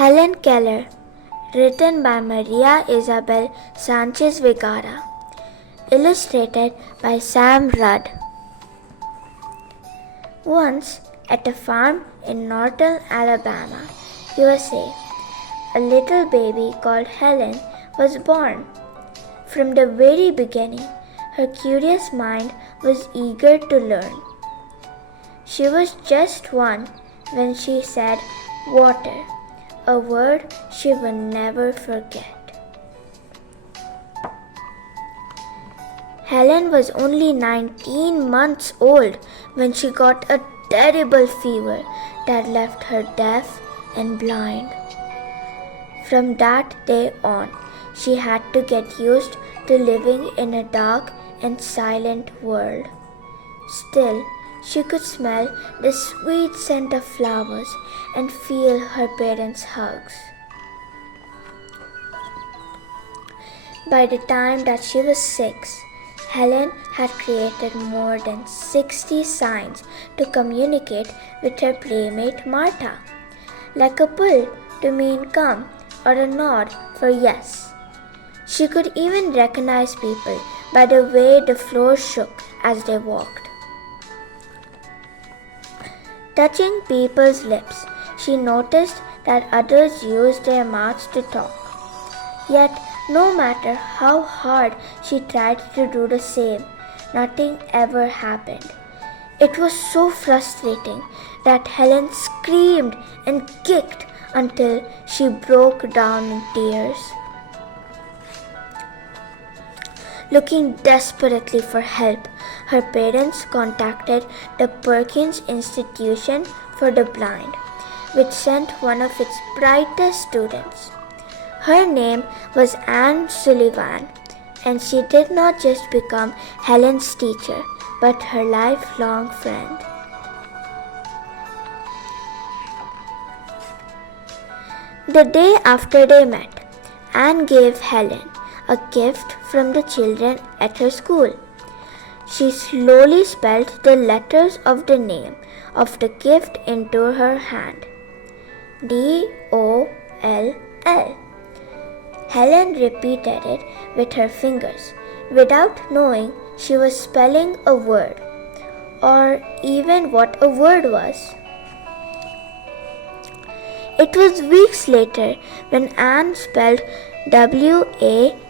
Helen Keller, written by Maria Isabel Sanchez Vergara, illustrated by Sam Rudd. Once, at a farm in northern Alabama, USA, a little baby called Helen was born. From the very beginning, her curious mind was eager to learn. She was just one when she said water, a word she would never forget. Helen was only 19 months old when she got a terrible fever that left her deaf and blind. From that day on, she had to get used to living in a dark and silent world. Still, she could smell the sweet scent of flowers and feel her parents' hugs. By the time that she was 6, Helen had created more than 60 signs to communicate with her playmate Martha, like a pull to mean come or a nod for yes. She could even recognize people by the way the floor shook as they walked. Touching people's lips, she noticed that others used their mouths to talk. Yet, no matter how hard she tried to do the same, nothing ever happened. It was so frustrating that Helen screamed and kicked until she broke down in tears. Looking desperately for help, her parents contacted the Perkins Institution for the Blind, which sent one of its brightest students. Her name was Anne Sullivan, and she did not just become Helen's teacher, but her lifelong friend. The day after they met, Anne gave Helen a gift from the children at her school. She slowly spelled the letters of the name of the gift into her hand. D-O-L-L. Helen repeated it with her fingers, without knowing she was spelling a word, or even what a word was. It was weeks later when Anne spelled W-A-T-E-R.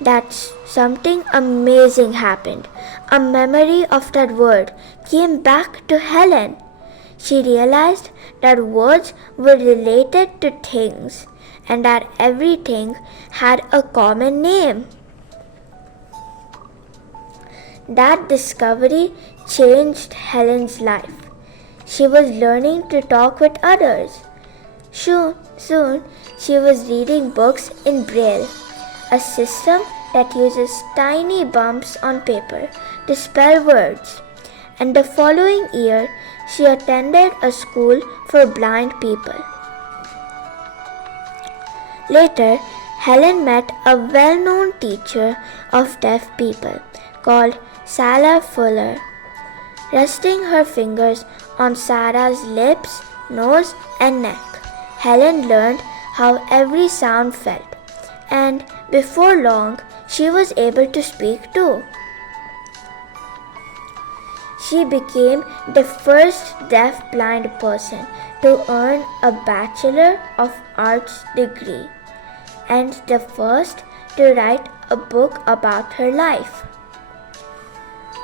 that something amazing happened. A memory of that word came back to Helen. She realized that words were related to things and that everything had a common name. That discovery changed Helen's life. She was learning to talk with others. Soon, she was reading books in Braille, a system that uses tiny bumps on paper to spell words. And the following year, she attended a school for blind people. Later, Helen met a well-known teacher of deaf people called Sarah Fuller. Resting her fingers on Sarah's lips, nose, and neck, Helen learned how every sound felt, and before long, she was able to speak too. She became the first deaf-blind person to earn a Bachelor of Arts degree and the first to write a book about her life.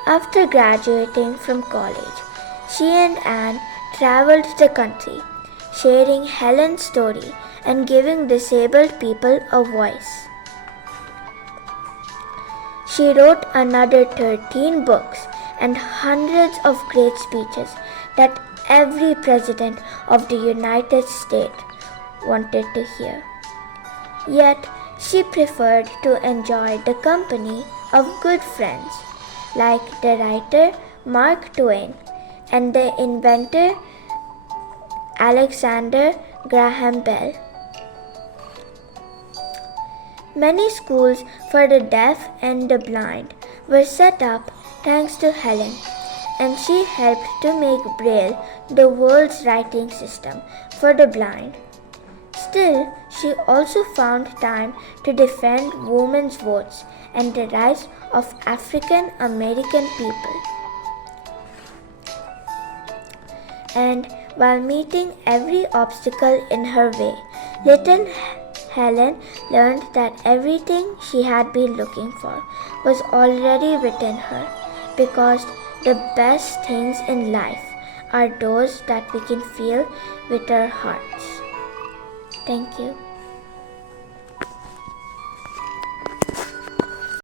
After graduating from college, she and Anne traveled the country, sharing Helen's story and giving disabled people a voice. She wrote another 13 books and hundreds of great speeches that every president of the United States wanted to hear. Yet, she preferred to enjoy the company of good friends like the writer Mark Twain and the inventor Alexander Graham Bell. Many schools for the deaf and the blind were set up thanks to Helen, and she helped to make Braille the world's writing system for the blind. Still, she also found time to defend women's votes and the rights of African American people. And while meeting every obstacle in her way, little Helen learned that everything she had been looking for was already within her, because the best things in life are those that we can feel with our hearts. Thank you.